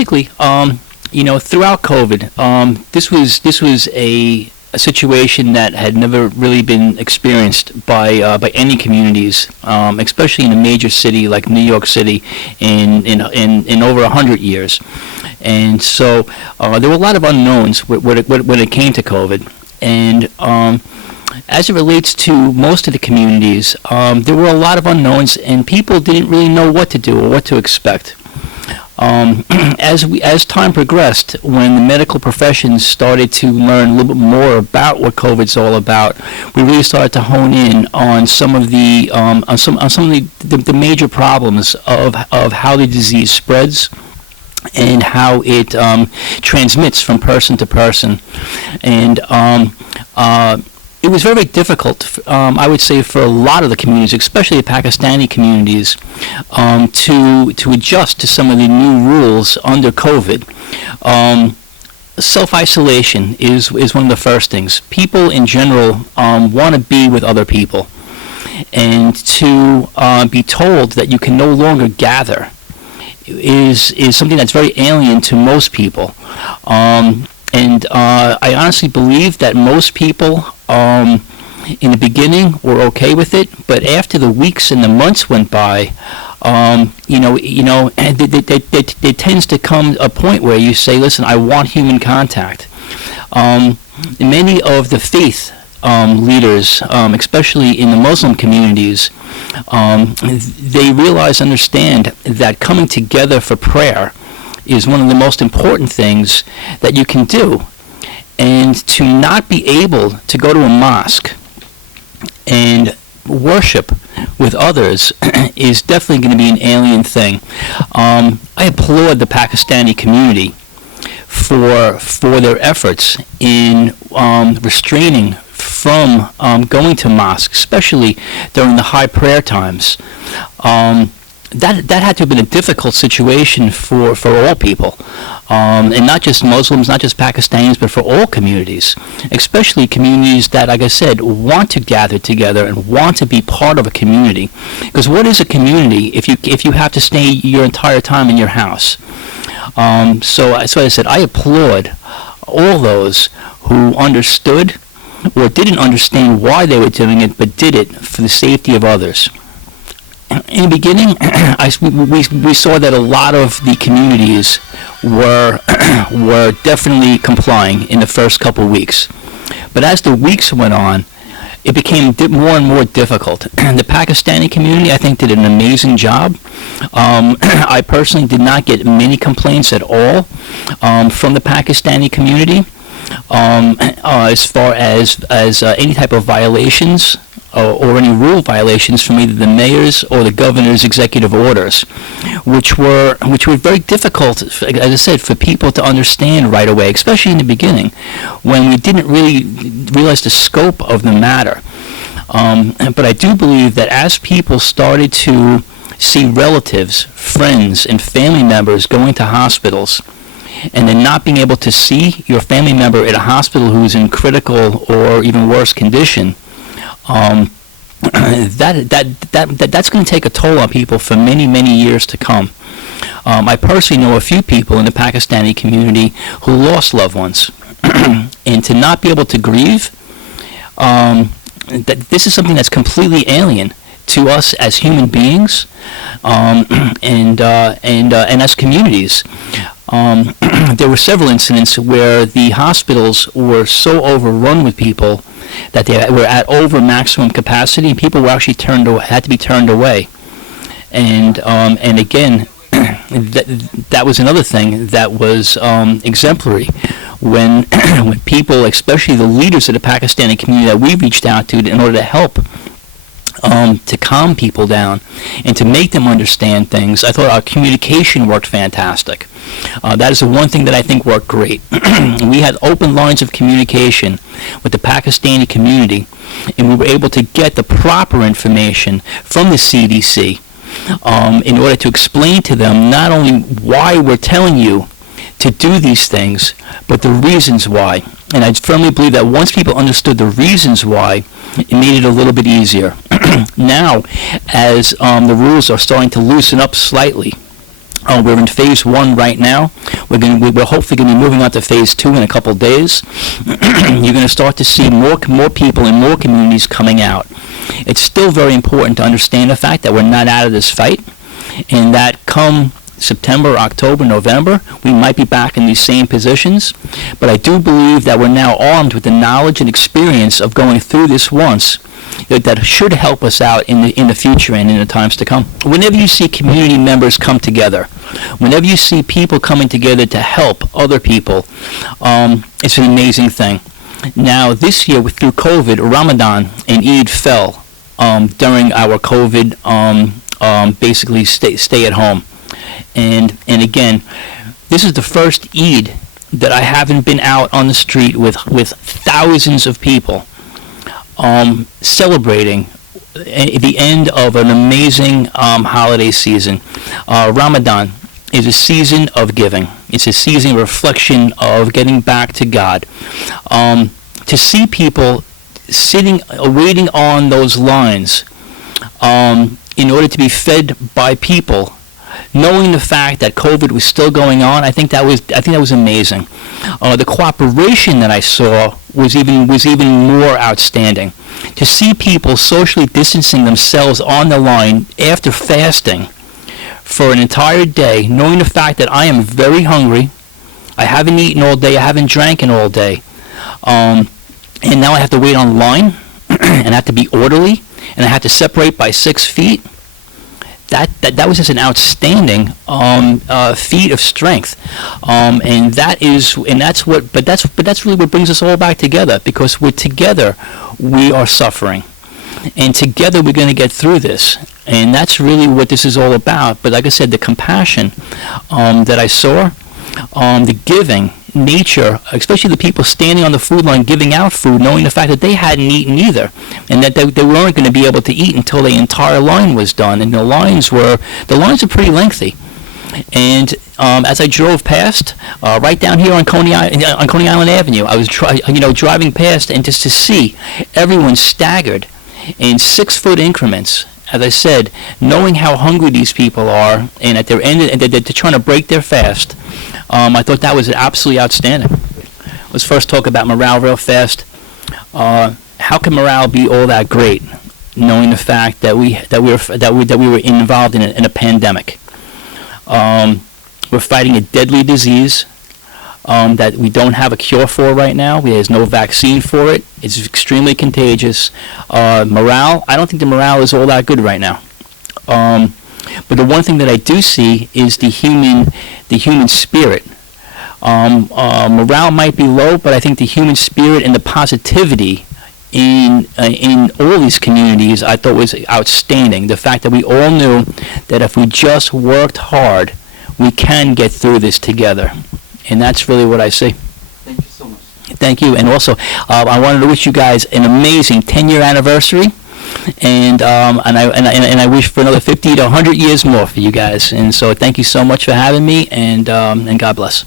basically, throughout COVID, this was a situation that had never really been experienced by any communities, especially in a major city like New York City, in over 100 years. And so there were a lot of unknowns when it came to COVID. And as it relates to most of the communities, there were a lot of unknowns, and people didn't really know what to do or what to expect. As time progressed, when the medical professions started to learn a little bit more about what COVID's all about, we really started to hone in on some of the the major problems of how the disease spreads and how it transmits from person to person. And it was very difficult, I would say, for a lot of the communities, especially the Pakistani communities, to adjust to some of the new rules under COVID. Self-isolation is one of the first things. People in general want to be with other people, and to be told that you can no longer gather is something that's very alien to most people. And I honestly believe that most people in the beginning were okay with it, but after the weeks and the months went by, there tends to come a point where you say, listen, I want human contact. Many of the faith leaders, especially in the Muslim communities, they realize, understand that coming together for prayer is one of the most important things that you can do. And to not be able to go to a mosque and worship with others is definitely going to be an alien thing. I applaud the Pakistani community for their efforts in restraining from going to mosques, especially during the high prayer times. That had to have been a difficult situation for all people, and not just Muslims, not just Pakistanis, but for all communities, especially communities that, like I said, want to gather together and want to be part of a community. Because what is a community if you have to stay your entire time in your house? So I said, I applaud all those who understood or didn't understand why they were doing it, but did it for the safety of others. In the beginning, we saw that a lot of the communities were definitely complying in the first couple of weeks. But as the weeks went on, it became more and more difficult. The Pakistani community, I think, did an amazing job. I personally did not get many complaints at all from the Pakistani community as far as any type of violations or any rule violations from either the mayor's or the governor's executive orders, which were very difficult, as I said, for people to understand right away, especially in the beginning, when we didn't really realize the scope of the matter. But I do believe that as people started to see relatives, friends, and family members going to hospitals, and then not being able to see your family member at a hospital who is in critical or even worse condition, that's going to take a toll on people for many, many years to come. I personally know a few people in the Pakistani community who lost loved ones, and to not be able to grieve, that this is something that's completely alien to us as human beings, and as communities. There were several incidents where the hospitals were so overrun with people that they were at over maximum capacity, and people were actually had to be turned away. And again, that was another thing that was exemplary when people, especially the leaders of the Pakistani community that we reached out to in order to help to calm people down and to make them understand things. I thought our communication worked fantastic. That is the one thing that I think worked great. We had open lines of communication with the Pakistani community, and we were able to get the proper information from the CDC in order to explain to them not only why we're telling you to do these things, but the reasons why. And I firmly believe that once people understood the reasons why, it made it a little bit easier. Now, as the rules are starting to loosen up slightly, We're in phase 1 right now. We're hopefully going to be moving on to phase 2 in a couple of days. You're going to start to see more people in more communities coming out. It's still very important to understand the fact that we're not out of this fight, and that come September, October, November, we might be back in these same positions. But I do believe that we're now armed with the knowledge and experience of going through this once that should help us out in the future and in the times to come. Whenever you see community members come together, whenever you see people coming together to help other people, it's an amazing thing. Now, this year, through COVID, Ramadan and Eid fell during our COVID basically stay at home. And again, this is the first Eid that I haven't been out on the street with thousands of people celebrating the end of an amazing holiday season. Ramadan is a season of giving. It's a season of reflection of getting back to God. To see people sitting, waiting on those lines in order to be fed by people, knowing the fact that COVID was still going on, I think that was amazing. The cooperation that I saw was even more outstanding. To see people socially distancing themselves on the line after fasting for an entire day, knowing the fact that I am very hungry, I haven't eaten all day, I haven't drank in all day, and now I have to wait on line, and I have to be orderly, and I have to separate by 6 feet. That was just an outstanding feat of strength, and that's really what brings us all back together, because we're together, we are suffering, and together we're going to get through this, and that's really what this is all about. But like I said, the compassion that I saw, the giving nature, especially the people standing on the food line giving out food, knowing the fact that they hadn't eaten either, and that they weren't going to be able to eat until the entire line was done. And the lines were pretty lengthy. And as I drove past, right down here on Coney Island Avenue, I was driving past, and just to see everyone staggered in 6-foot increments. As I said, knowing how hungry these people are, and at their end, and they're trying to break their fast, I thought that was absolutely outstanding. Let's first talk about morale real fast. How can morale be all that great, knowing the fact that we were involved in a pandemic? We're fighting a deadly disease that we don't have a cure for right now. There's no vaccine for it. It's extremely contagious. Morale, I don't think the morale is all that good right now. But the one thing that I do see is the human spirit. Morale might be low, but I think the human spirit and the positivity in all these communities, I thought was outstanding. The fact that we all knew that if we just worked hard, we can get through this together. And that's really what I see. Thank you so much. Thank you. And also, I wanted to wish you guys an amazing 10-year anniversary. And I wish for another 50 to 100 years more for you guys. And so thank you so much for having me, and God bless.